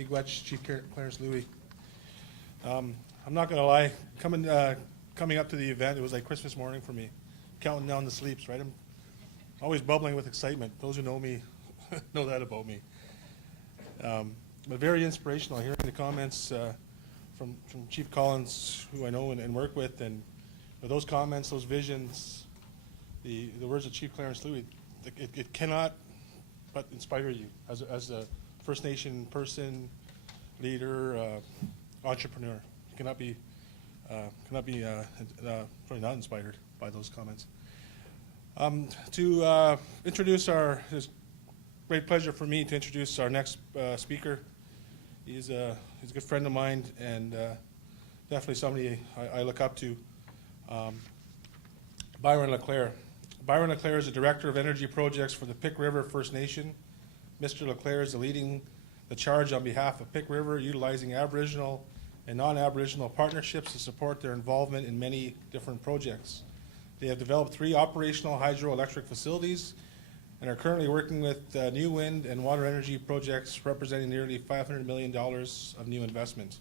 Miigwech, Chief Clarence Louie. I'm not going to lie, coming up to the event, it was like Christmas morning for me, counting down the sleeps, right? I'm always bubbling with excitement. Those who know me know that about me. But very inspirational hearing the comments from Chief Collins, who I know and work with, and those comments, those visions, the words of Chief Clarence Louie, it cannot but inspire you as a First Nation person, leader, entrepreneur. You cannot be probably not inspired by those comments. To introduce it's a great pleasure for me to introduce our next speaker. He's a good friend of mine and definitely somebody I look up to. Byron LeClaire. Byron LeClaire is the Director of Energy Projects for the Pick River First Nation. Mr. LeClaire is leading the charge on behalf of Pick River, utilizing Aboriginal and non-Aboriginal partnerships to support their involvement in many different projects. They have developed 3 operational hydroelectric facilities and are currently working with new wind and water energy projects representing nearly $500 million of new investment.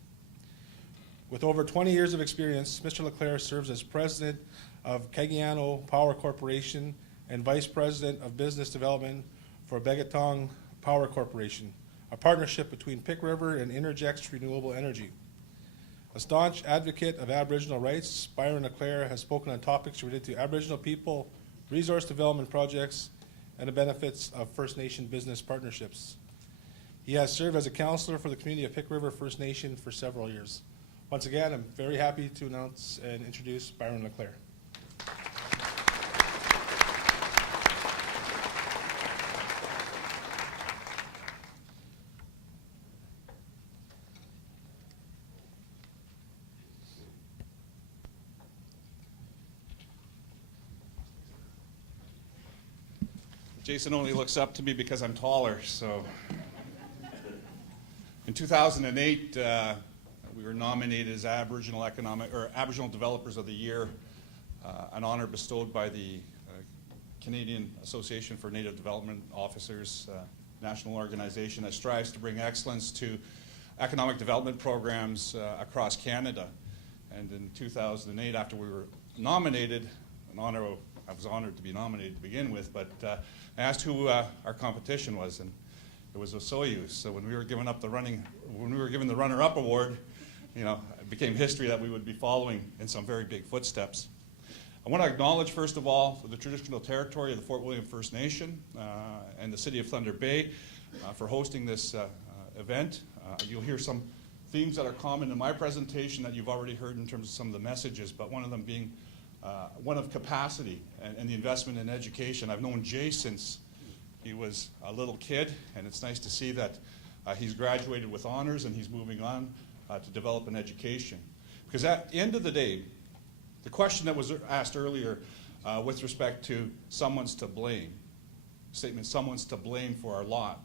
With over 20 years of experience, Mr. LeClaire serves as President of Cagayan Power Corporation and Vice President of Business Development for Begatong Power Corporation, a partnership between Pick River and Interjex Renewable Energy. A staunch advocate of Aboriginal rights, Byron LeClaire has spoken on topics related to Aboriginal people, resource development projects, and the benefits of First Nation business partnerships. He has served as a counselor for the community of Pick River First Nation for several years. Once again, I'm very happy to announce and introduce Byron LeClaire. Jason only looks up to me because I'm taller, so. In 2008, we were nominated as Aboriginal Developers of the Year, an honor bestowed by the Canadian Association for Native Development Officers, national organization that strives to bring excellence to economic development programs across Canada. And in 2008, after we were nominated, I was honored to be nominated to begin with, but I asked who our competition was, and it was Osoyoos. So when we were given the runner-up award, it became history that we would be following in some very big footsteps. I want to acknowledge, first of all, the traditional territory of the Fort William First Nation and the City of Thunder Bay for hosting this event. You'll hear some themes that are common in my presentation that you've already heard in terms of some of the messages, but one of them being one of capacity and the investment in education. I've known Jay since he was a little kid, and it's nice to see that he's graduated with honors and he's moving on to develop an education. Because at the end of the day, the question that was asked earlier with respect to someone's to blame, statement someone's to blame for our lot,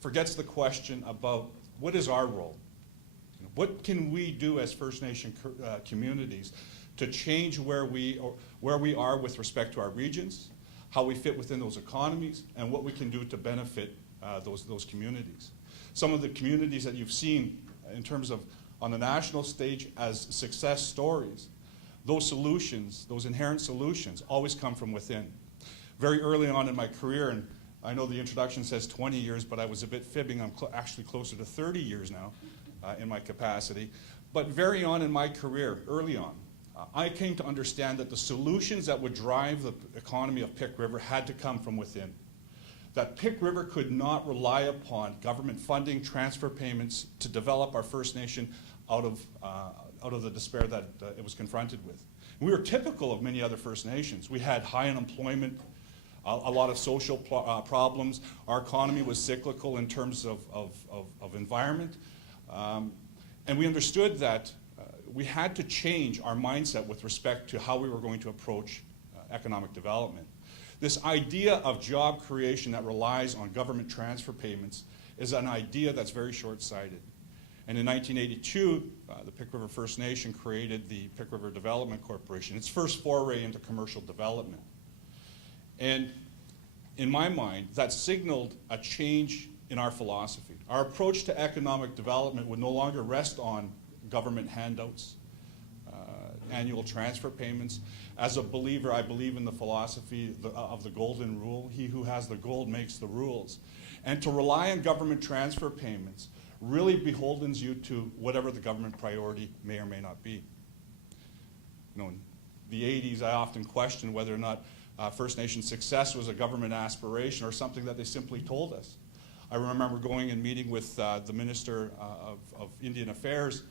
forgets the question about what is our role? What can we do as First Nation communities to change where we are with respect to our regions, how we fit within those economies, and what we can do to benefit those communities. Some of the communities that you've seen in terms of on the national stage as success stories, those solutions, those inherent solutions, always come from within. Very early on in my career, and I know the introduction says 20 years, but I was a bit fibbing. I'm actually closer to 30 years now in my capacity. But very on in my career, early on, I came to understand that the solutions that would drive the economy of Pick River had to come from within. That Pick River could not rely upon government funding, transfer payments to develop our First Nation out of the despair that it was confronted with. We were typical of many other First Nations. We had high unemployment, a lot of social problems. Our economy was cyclical in terms of environment. And we understood that we had to change our mindset with respect to how we were going to approach economic development. This idea of job creation that relies on government transfer payments is an idea that's very short-sighted. And in 1982, the Pick River First Nation created the Pick River Development Corporation, its first foray into commercial development. And in my mind, that signaled a change in our philosophy. Our approach to economic development would no longer rest on government handouts, annual transfer payments. As a believer, I believe in the philosophy of the golden rule. He who has the gold makes the rules. And to rely on government transfer payments really beholdens you to whatever the government priority may or may not be. You know, in the 80s, I often questioned whether or not First Nation success was a government aspiration or something that they simply told us. I remember going and meeting with the Minister of Indian Affairs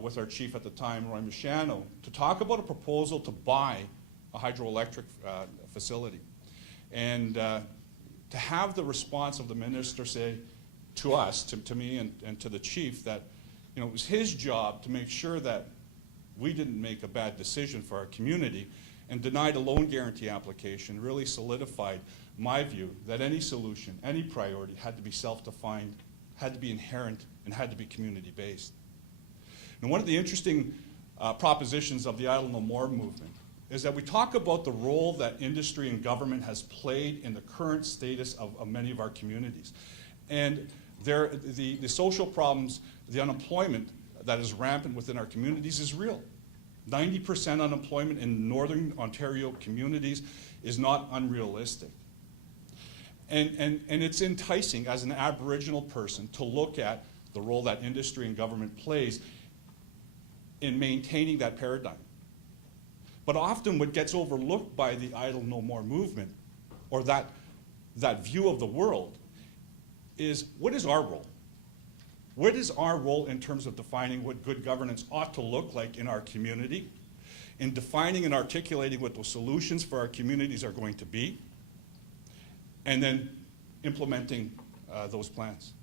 with our chief at the time, Roy Michano, to talk about a proposal to buy a hydroelectric facility. And to have the response of the minister say to us, to me and to the chief, that it was his job to make sure that we didn't make a bad decision for our community, and denied a loan guarantee application really solidified my view that any solution, any priority had to be self-defined, had to be inherent, and had to be community-based. And one of the interesting propositions of the Idle No More movement is that we talk about the role that industry and government has played in the current status of many of our communities. And the social problems, the unemployment that is rampant within our communities is real. 90% unemployment in Northern Ontario communities is not unrealistic. And it's enticing as an Aboriginal person to look at the role that industry and government plays in maintaining that paradigm. But often what gets overlooked by the Idle No More movement, or that view of the world, is what is our role? What is our role in terms of defining what good governance ought to look like in our community, in defining and articulating what those solutions for our communities are going to be, and then implementing those plans?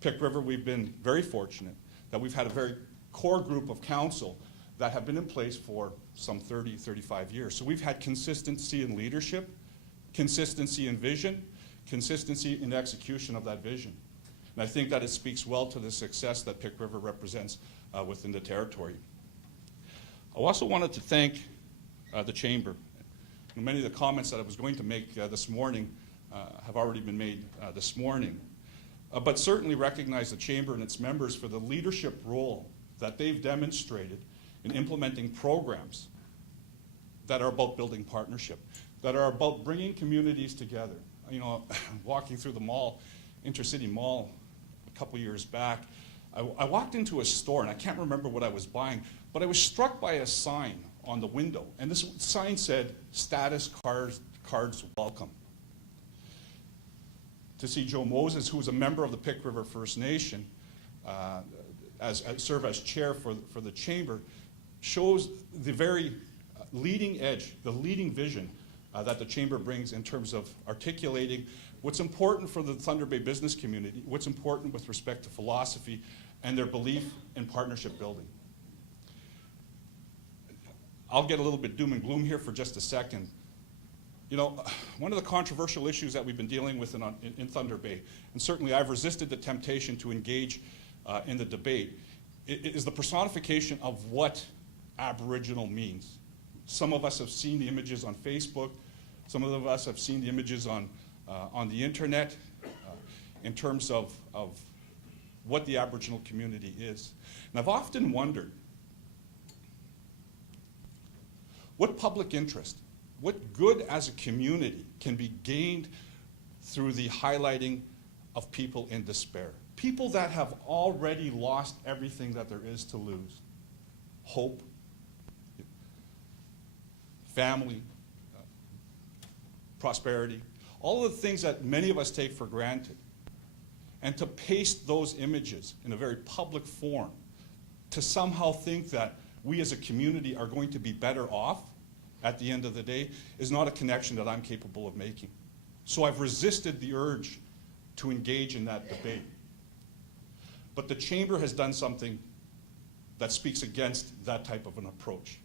Pick River, we've been very fortunate that we've had a very core group of council that have been in place for some 30, 35 years. So we've had consistency in leadership, consistency in vision, consistency in execution of that vision. And I think that it speaks well to the success that Pick River represents within the territory. I also wanted to thank the Chamber. Many of the comments that I was going to make this morning have already been made this morning, but certainly recognize the Chamber and its members for the leadership role that they've demonstrated in implementing programs that are about building partnership, that are about bringing communities together. Walking through the mall, Intercity Mall, a couple years back, I walked into a store, and I can't remember what I was buying, but I was struck by a sign on the window, and this sign said, "Status cards welcome." To see Joe Moses, who was a member of the Pick River First Nation, serve as chair for the Chamber, shows the very leading edge, the leading vision that the Chamber brings in terms of articulating what's important for the Thunder Bay business community, what's important with respect to philosophy and their belief in partnership building. I'll get a little bit doom and gloom here for just a second. One of the controversial issues that we've been dealing with in Thunder Bay, and certainly I've resisted the temptation to engage in the debate, is the personification of what Aboriginal means. Some of us have seen the images on Facebook. Some of us have seen the images on the internet in terms of what the Aboriginal community is. And I've often wondered, what public interest, what good as a community can be gained through the highlighting of people in despair? People that have already lost everything that there is to lose. Hope, family, prosperity, all of the things that many of us take for granted. And to paste those images in a very public form, to somehow think that we as a community are going to be better off at the end of the day, is not a connection that I'm capable of making. So I've resisted the urge to engage in that debate. But the Chamber has done something that speaks against that type of an approach.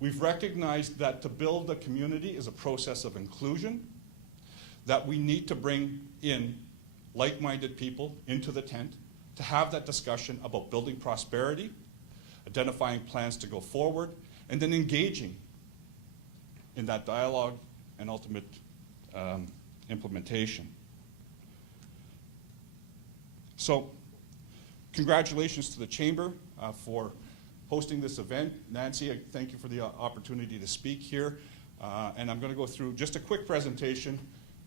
We've recognized that to build a community is a process of inclusion, that we need to bring in like-minded people into the tent to have that discussion about building prosperity, identifying plans to go forward, and then engaging in that dialogue and ultimate implementation. So congratulations to the Chamber for hosting this event. Nancy, I thank you for the opportunity to speak here. And I'm going to go through just a quick presentation.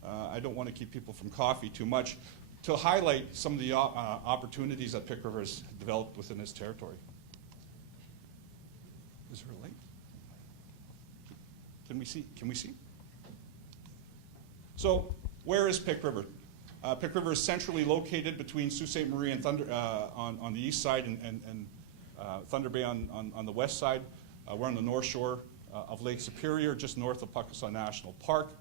I don't want to keep people from coffee too much, to highlight some of the opportunities that Pick River has developed within its territory. Is there a light? Can we see? Can we see? So where is Pick River? Pick River is centrally located between Sault Ste. Marie and Thunder on the east side and Thunder Bay on the west side. We're on the north shore of Lake Superior, just north of Puckasaw National Park.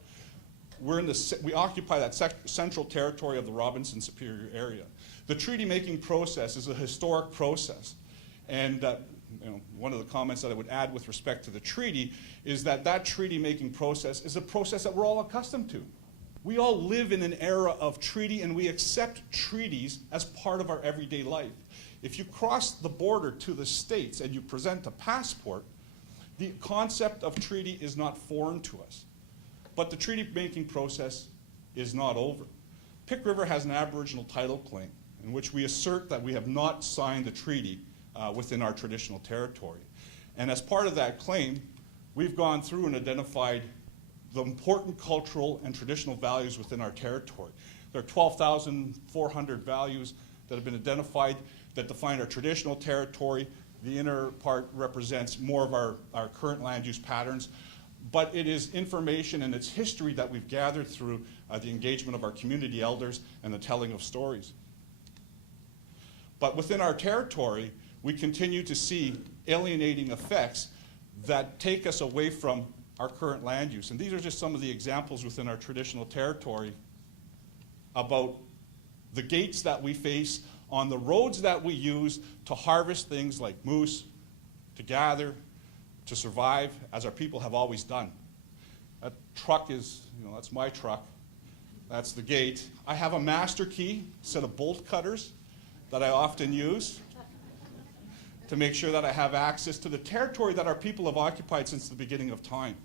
We occupy that central territory of the Robinson Superior area. The treaty-making process is a historic process. And one of the comments that I would add with respect to the treaty is that treaty-making process is a process that we're all accustomed to. We all live in an era of treaty, and we accept treaties as part of our everyday life. If you cross the border to the States and you present a passport, the concept of treaty is not foreign to us. But the treaty-making process is not over. Pick River has an Aboriginal title claim in which we assert that we have not signed the treaty within our traditional territory. And as part of that claim, we've gone through and identified the important cultural and traditional values within our territory. There are 12,400 values that have been identified that define our traditional territory. The inner part represents more of our current land use patterns. But it is information and its history that we've gathered through the engagement of our community elders and the telling of stories. But within our territory, we continue to see alienating effects that take us away from our current land use. And these are just some of the examples within our traditional territory about the gates that we face on the roads that we use to harvest things like moose, to gather, to survive, as our people have always done. That truck is, that's my truck. That's the gate. I have a master key, set of bolt cutters that I often use to make sure that I have access to the territory that our people have occupied since the beginning of time.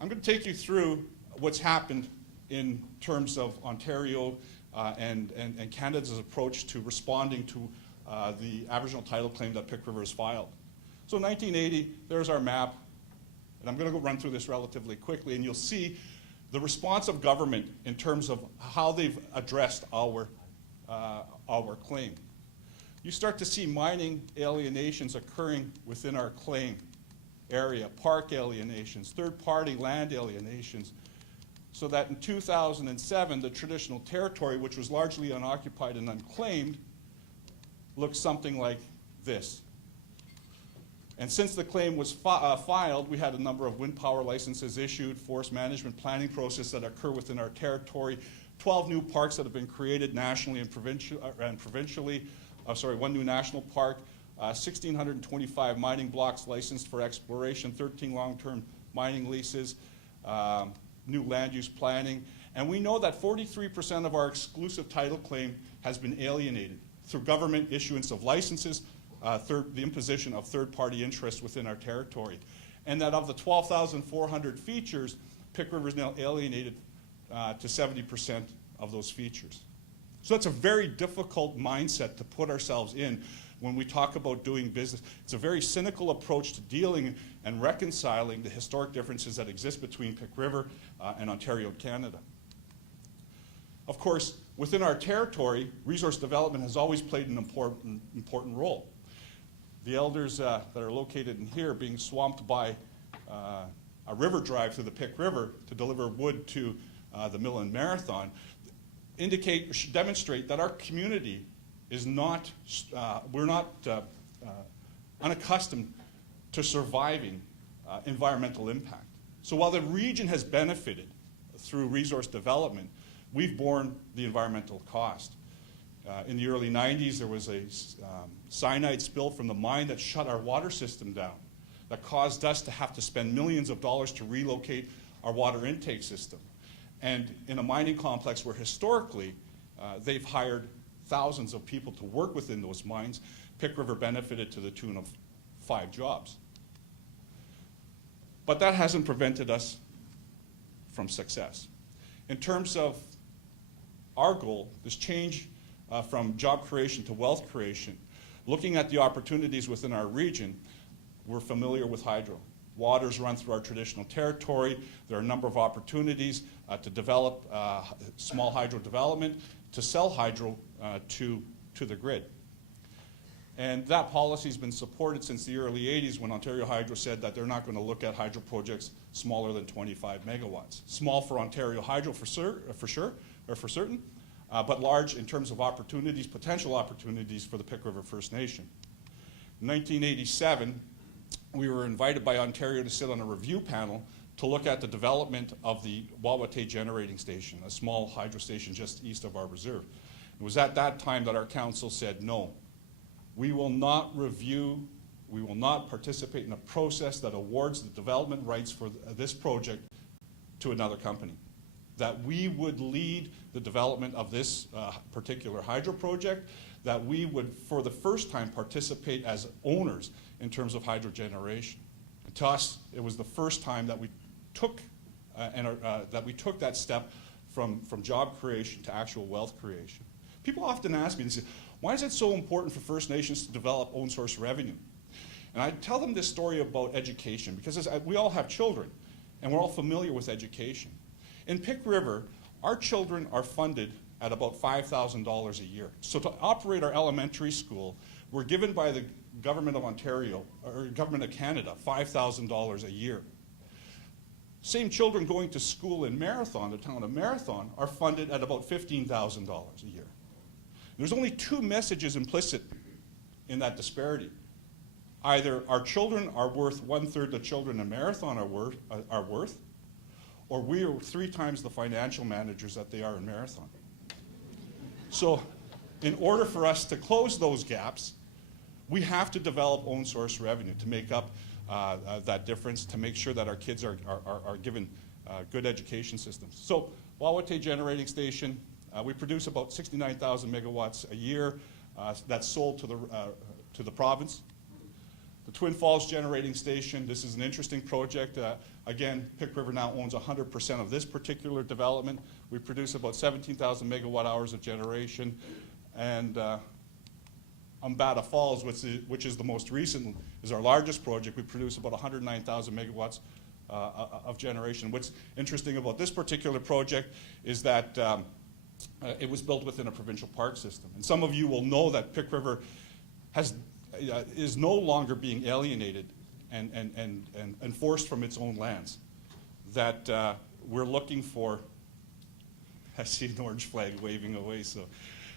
I'm going to take you through what's happened in terms of Ontario and Canada's approach to responding to the Aboriginal title claim that Pick River has filed. So in 1980, there's our map, and I'm going to go run through this relatively quickly, and you'll see the response of government in terms of how they've addressed our claim. You start to see mining alienations occurring within our claim area, park alienations, third-party land alienations, so that in 2007, the traditional territory, which was largely unoccupied and unclaimed, looks something like this. And since the claim was filed, we had a number of wind power licenses issued, forest management planning process that occur within our territory, 12 new parks that have been created nationally and provincially, one new national park, 1,625 mining blocks licensed for exploration, 13 long-term mining leases, new land use planning. And we know that 43% of our exclusive title claim has been alienated through government issuance of licenses, the imposition of third-party interest within our territory. And that of the 12,400 features, Pick River is now alienated to 70% of those features. So that's a very difficult mindset to put ourselves in when we talk about doing business. It's a very cynical approach to dealing and reconciling the historic differences that exist between Pick River and Ontario, Canada. Of course, within our territory, resource development has always played an important role. The elders that are located in here being swamped by a river drive through the Pick River to deliver wood to the Mill and Marathon should demonstrate that our community is not, we're not unaccustomed to surviving environmental impact. So while the region has benefited through resource development, we've borne the environmental cost. In the early 90s, there was a cyanide spill from the mine that shut our water system down, that caused us to have to spend millions of dollars to relocate our water intake system. And in a mining complex where historically they've hired thousands of people to work within those mines, Pick River benefited to the tune of 5 jobs. But that hasn't prevented us from success. In terms of our goal, this change from job creation to wealth creation, looking at the opportunities within our region, we're familiar with hydro. Waters run through our traditional territory. There are a number of opportunities to develop small hydro development, to sell hydro to the grid. And that policy has been supported since the early 80s when Ontario Hydro said that they're not going to look at hydro projects smaller than 25 megawatts. Small for Ontario Hydro for certain, but large in terms of opportunities, potential opportunities for the Pick River First Nation. In 1987, we were invited by Ontario to sit on a review panel to look at the development of the Wawate Generating Station, a small hydro station just east of our reserve. It was at that time that our council said, no, we will not review, we will not participate in a process that awards the development rights for this project to another company. That we would lead the development of this particular hydro project, that we would, for the first time, participate as owners in terms of hydro generation. And to us, it was the first time that we took that step from job creation to actual wealth creation. People often ask me, they say, why is it so important for First Nations to develop own source revenue? And I tell them this story about education, because we all have children, and we're all familiar with education. In Pick River, our children are funded at about $5,000 a year. So to operate our elementary school, we're given by the Government of Ontario, or Government of Canada, $5,000 a year. Same children going to school in Marathon, the town of Marathon, are funded at about $15,000 a year. There's only two messages implicit in that disparity. Either our children are worth 1/3 the children in Marathon are worth, or we are 3 times the financial managers that they are in Marathon. So in order for us to close those gaps, we have to develop own source revenue to make up that difference, to make sure that our kids are given good education systems. So Wawate Generating Station, we produce about 69,000 megawatts a year. That's sold to the province. The Twin Falls Generating Station, this is an interesting project. Again, Pick River now owns 100% of this particular development. We produce about 17,000 megawatt hours of generation. And Umbata Falls, which is the most recent, is our largest project. We produce about 109,000 megawatts of generation. What's interesting about this particular project is that it was built within a provincial park system. And some of you will know that Pick River is no longer being alienated and forced from its own lands. That we're looking for, I see an orange flag waving away, so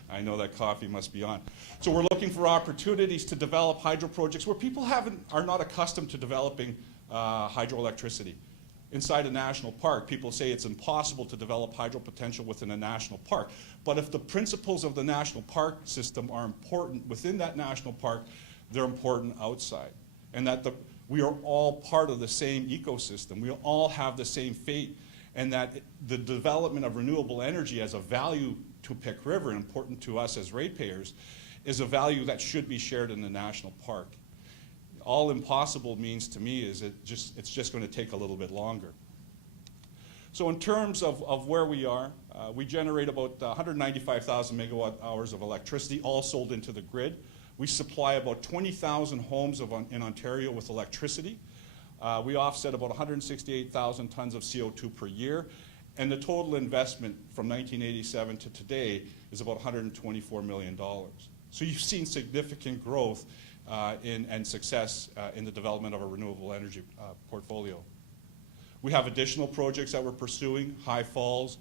I know that coffee must be on. So we're looking for opportunities to develop hydro projects where people are not accustomed to developing hydroelectricity. Inside a national park, people say it's impossible to develop hydro potential within a national park. But if the principles of the national park system are important within that national park, they're important outside. And that we are all part of the same ecosystem. We all have the same fate. And that the development of renewable energy as a value to Pick River, important to us as ratepayers, is a value that should be shared in the national park. All impossible means to me is it's just going to take a little bit longer. So in terms of where we are, we generate about 195,000 megawatt hours of electricity, all sold into the grid. We supply about 20,000 homes in Ontario with electricity. We offset about 168,000 tons of CO2 per year. And the total investment from 1987 to today is about $124 million. So you've seen significant growth and success in the development of a renewable energy portfolio. We have additional projects that we're pursuing, High Falls,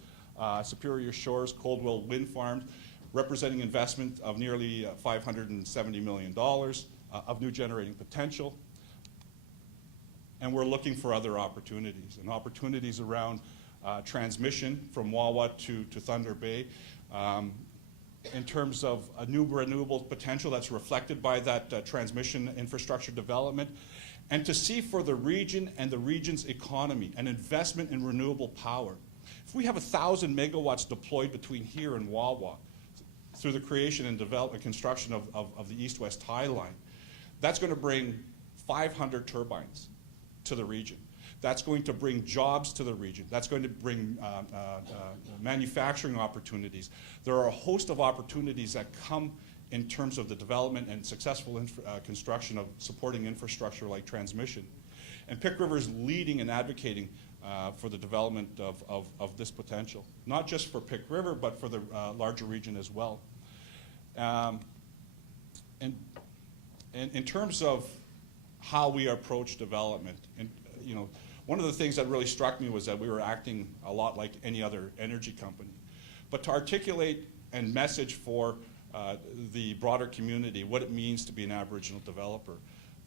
Superior Shores, Coldwell Wind Farms, representing investment of nearly $570 million of new generating potential. And we're looking for other opportunities, and opportunities around transmission from Wawa to Thunder Bay, in terms of a new renewable potential that's reflected by that transmission infrastructure development, and to see for the region and the region's economy an investment in renewable power. If we have 1,000 megawatts deployed between here and Wawa through the creation and development construction of the east-west tie line, that's going to bring 500 turbines to the region. That's going to bring jobs to the region. That's going to bring manufacturing opportunities. There are a host of opportunities that come in terms of the development and successful construction of supporting infrastructure like transmission. And Pick River is leading and advocating for the development of this potential, not just for Pick River, but for the larger region as well. And in terms of how we approach development, and one of the things that really struck me was that we were acting a lot like any other energy company. But to articulate and message for the broader community what it means to be an Aboriginal developer,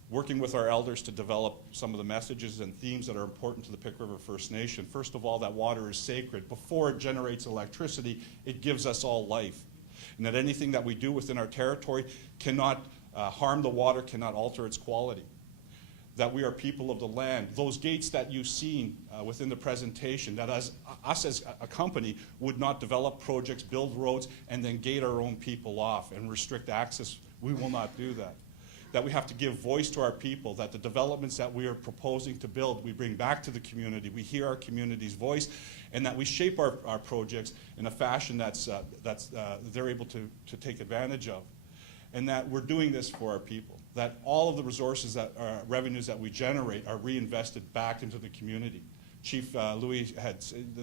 working with our elders to develop some of the messages and themes that are important to the Pick River First Nation. First of all, that water is sacred. Before it generates electricity, it gives us all life. And that anything that we do within our territory cannot harm the water, cannot alter its quality. That we are people of the land. Those gates that you've seen within the presentation, that us as a company would not develop projects, build roads, and then gate our own people off and restrict access. We will not do that. That we have to give voice to our people, that the developments that we are proposing to build, we bring back to the community, we hear our community's voice, and that we shape our projects in a fashion that's they're able to take advantage of. And that we're doing this for our people. That all of the resources, revenues that we generate are reinvested back into the community. Chief Louis had said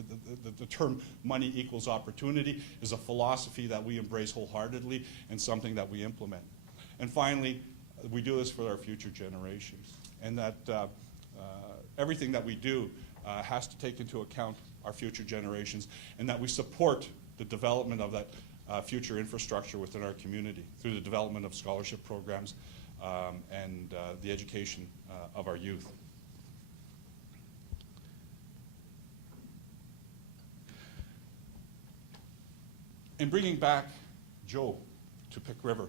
the term money equals opportunity is a philosophy that we embrace wholeheartedly and something that we implement. And finally, we do this for our future generations. And that everything that we do has to take into account our future generations, and that we support the development of that future infrastructure within our community through the development of scholarship programs and the education of our youth. In bringing back Joe to Pick River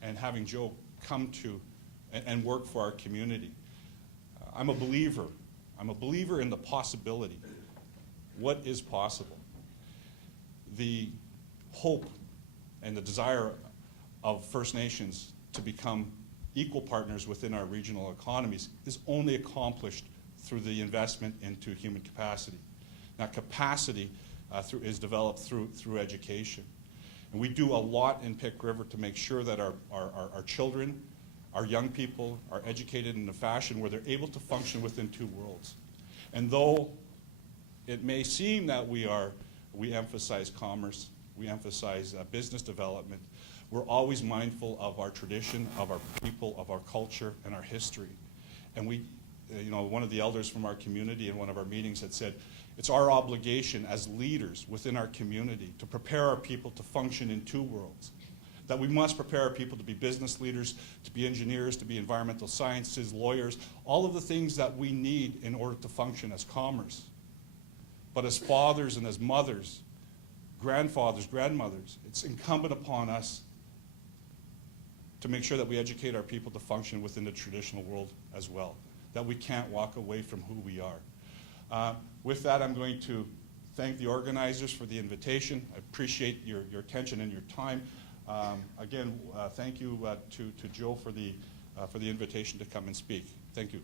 and having Joe come to and work for our community, I'm a believer. I'm a believer in the possibility. What is possible? The hope and the desire of First Nations to become equal partners within our regional economies is only accomplished through the investment into human capacity. That capacity is developed through education. And we do a lot in Pick River to make sure that our children, our young people are educated in a fashion where they're able to function within two worlds. And though it may seem that we emphasize commerce, we emphasize business development, we're always mindful of our tradition, of our people, of our culture, and our history. And we, one of the elders from our community in one of our meetings had said, it's our obligation as leaders within our community to prepare our people to function in two worlds. That we must prepare our people to be business leaders, to be engineers, to be environmental sciences, lawyers, all of the things that we need in order to function as commerce. But as fathers and as mothers, grandfathers, grandmothers, it's incumbent upon us to make sure that we educate our people to function within the traditional world as well, that we can't walk away from who we are. With that, I'm going to thank the organizers for the invitation. I appreciate your attention and your time. Again, thank you to Joe for the invitation to come and speak. Thank you.